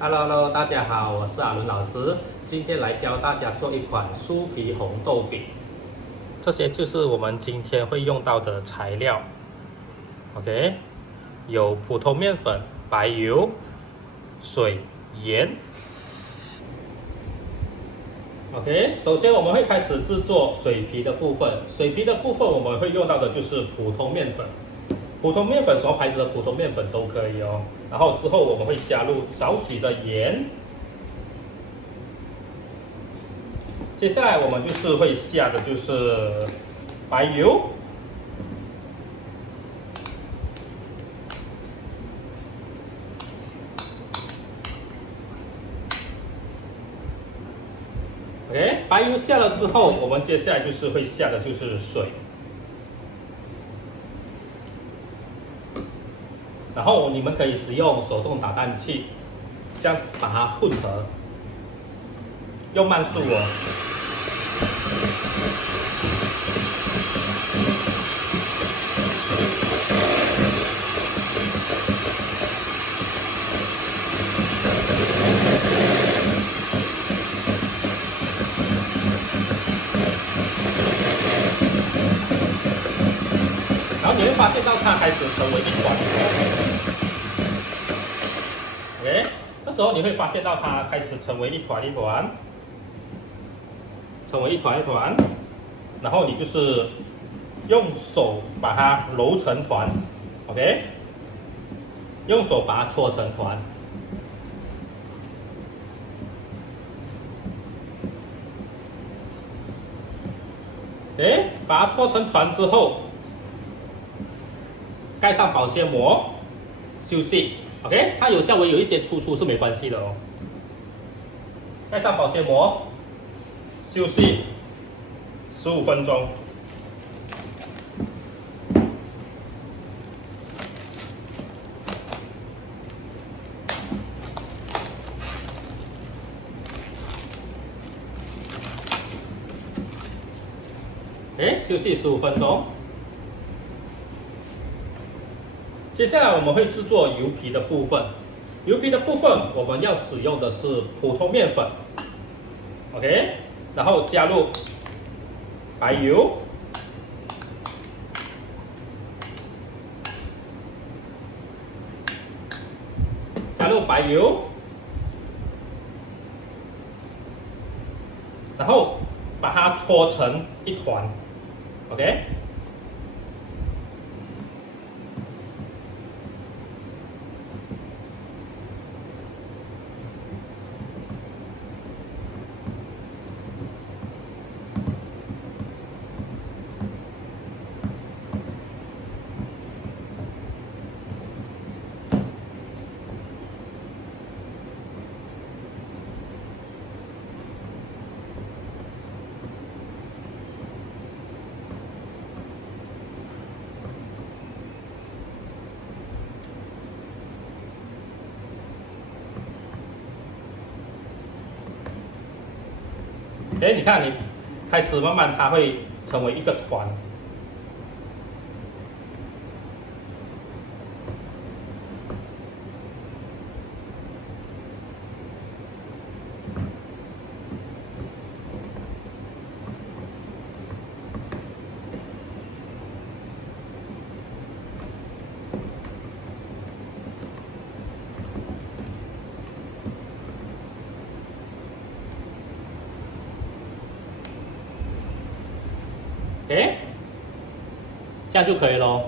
Hello，大家好，我是阿伦老师，今天来教大家做一款酥皮红豆饼。这些就是我们今天会用到的材料。OK， 有普通面粉、白油、水、盐。OK， 首先我们会开始制作水皮的部分。水皮的部分我们会用到的就是普通面粉。普通面粉什么牌子的普通面粉都可以哦。然后之后我们会加入少许的盐。接下来我们就是会下的就是白油。OK， 白油下了之后，我们接下来就是会下的就是水。然后你们可以使用手动打蛋器，这样把它混合，用慢速哦。然后你会发现到它开始成为一团。OK， 这时候你会发现到它开始成为一团一团，成为一团一团，然后你就是用手把它揉成团 ，OK， 用手把它搓成团。OK， 把它搓成团之后，盖上保鲜膜，休息。OK， 它有稍微有一些粗是没关系的哦。盖上保鲜膜，休息15分钟。休息15分钟。接下来我们会制作油皮的部分。油皮的部分我们要使用的是普通面粉 ，OK， 然后加入白油，然后把它搓成一团 ，OK。你看，你开始慢慢它会成为一个团。这样就可以咯。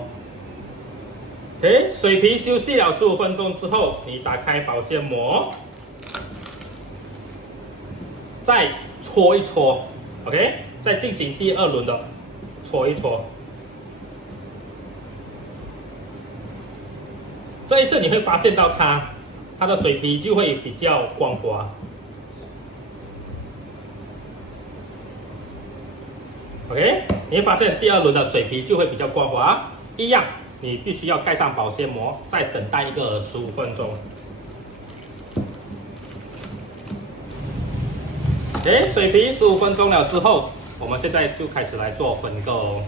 水皮休息了15分钟之后，你打开保鲜膜，再搓一搓 ，OK， 再进行第二轮的搓一搓。这一次你会发现到它的水皮就会比较光滑。OK， 你会发现第二轮的水皮就会比较光滑，一样，你必须要盖上保鲜膜，再等待一个15分钟。水皮15分钟了之后，我们现在就开始来做分割哦。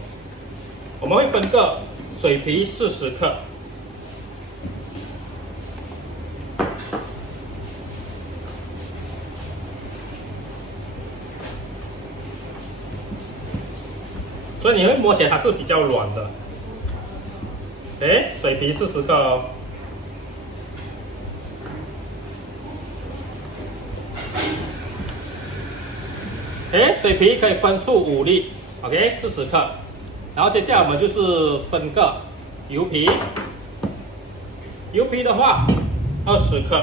我们会分割水皮40克，所以你会摸起来它是比较软的。水皮40克哦。水皮可以分出5粒 ，40克。然后接下来我们就是分个油皮，油皮的话20克。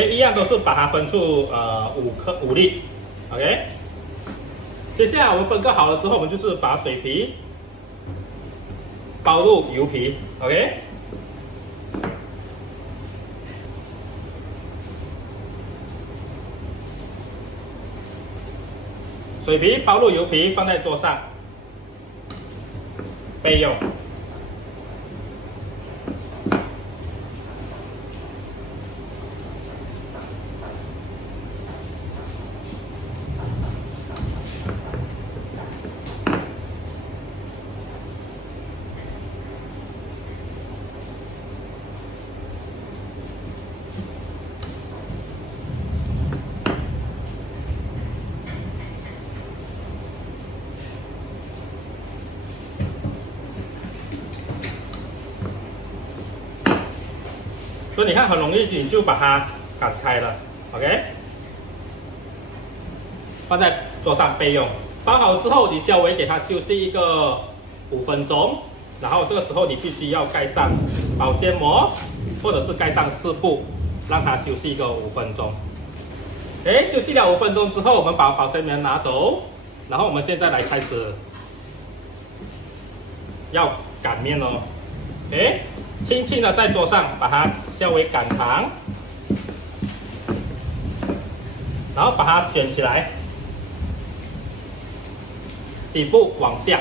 一样都是把它分出5粒 ，OK。接下来我们分割好了之后，我们就是把水皮包入油皮 ，OK。水皮包入油皮，放在桌上备用。所以你看很容易，你就把它擀开了 ，OK， 放在桌上备用。包好之后，你稍微给它休息一个5分钟，然后这个时候你必须要盖上保鲜膜，或者是盖上湿布，让它休息一个5分钟。休息了5分钟之后，我们把保鲜棉拿走，然后我们现在来开始要擀面哦。轻轻的在桌上把它稍微擀长，然后把它卷起来，底部往下。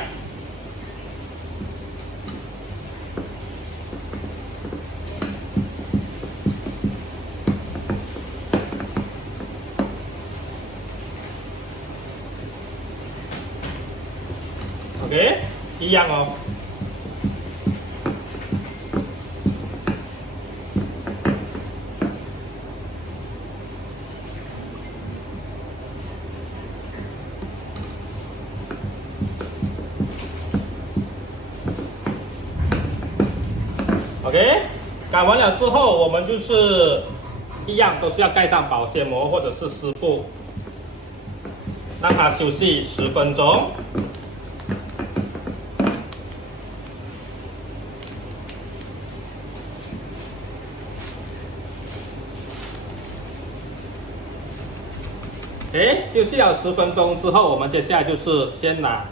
OK， 一样哦。OK， 擀完了之后，我们就是一样都是要盖上保鲜膜或者是湿布，让它休息10分钟。休息了10分钟之后，我们接下来就是先拿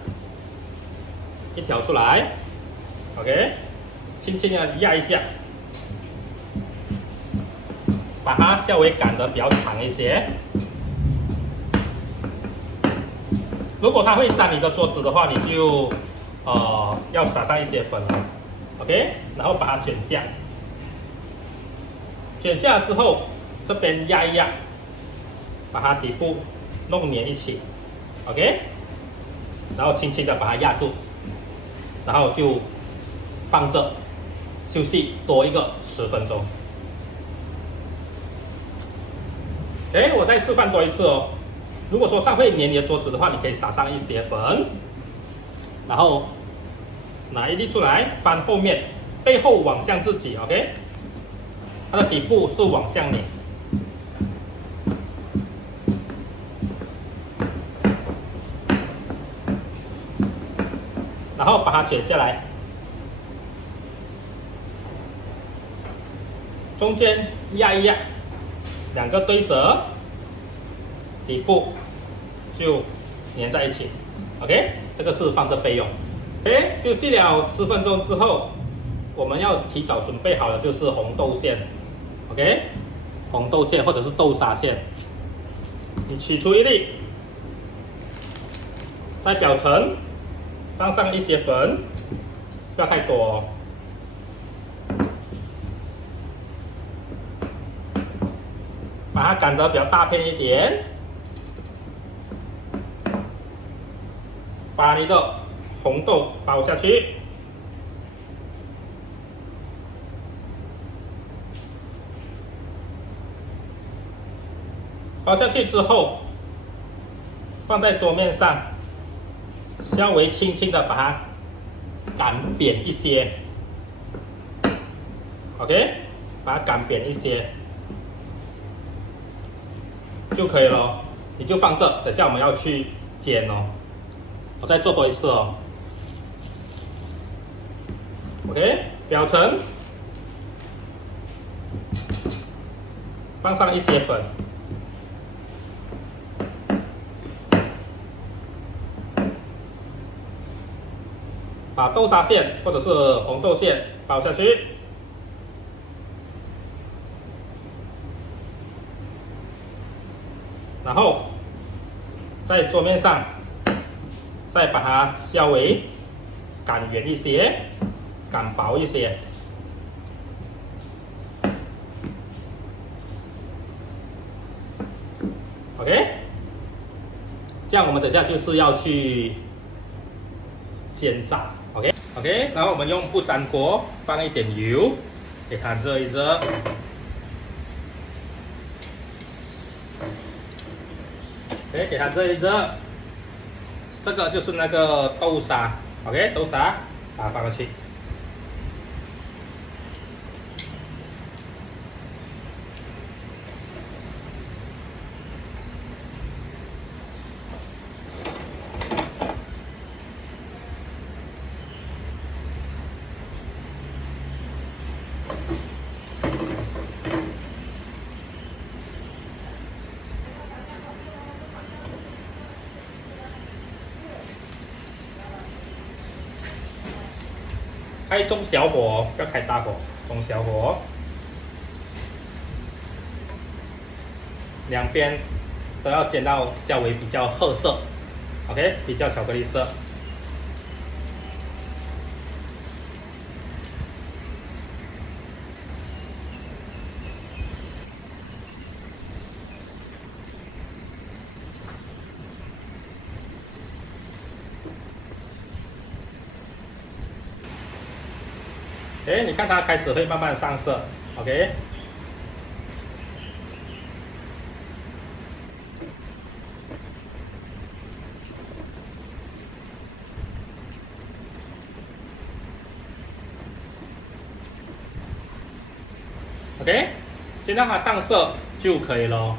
一条出来 ，OK， 轻轻的压一下，把它稍微擀得比较长一些。如果它会沾你的桌子的话，你就要撒上一些粉 ，OK， 然后把它卷下，卷下之后这边压一压，把它底部弄粘一起 ，OK， 然后轻轻的把它压住，然后就放着休息多一个10分钟。我再示范多一次哦。如果桌上会粘你的桌子的话，你可以撒上一些粉，然后拿一粒出来翻后面，背后往向自己 ，OK， 它的底部是往向你。然后把它卷下来，中间压一压，2个对折，底部就粘在一起 ，OK， 这个是放着备用。休息了10分钟之后，我们要提早准备好的就是红豆馅 ，OK， 红豆馅或者是豆沙馅，你取出一粒，在表层放上一些粉，不要太多哦。把它擀得比较大片一点，把你的红豆包下去，包下去之后，放在桌面上，稍微轻轻的把它擀扁一些 ，OK， 把它擀扁一些就可以了。你就放这，等下我们要去煎哦。我再做多一次哦。OK， 表层放上一些粉，把豆沙馅或者是红豆馅包下去，然后在桌面上再把它稍微擀圆一些，擀薄一些。OK， 这样我们等下就是要去煎炸。OK， 然后我们用不粘锅放一点油，给它热一热。OK， 给它热一热。这个就是那个豆沙 ，OK， 豆沙把它放过去。开中小火，不要开大火，中小火，两边都要煎到稍微比较褐色 ，OK， 比较巧克力色。哎，你看它开始会慢慢上色 ，OK。OK， 先让它上色就可以了。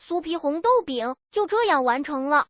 酥皮红豆饼就这样完成了。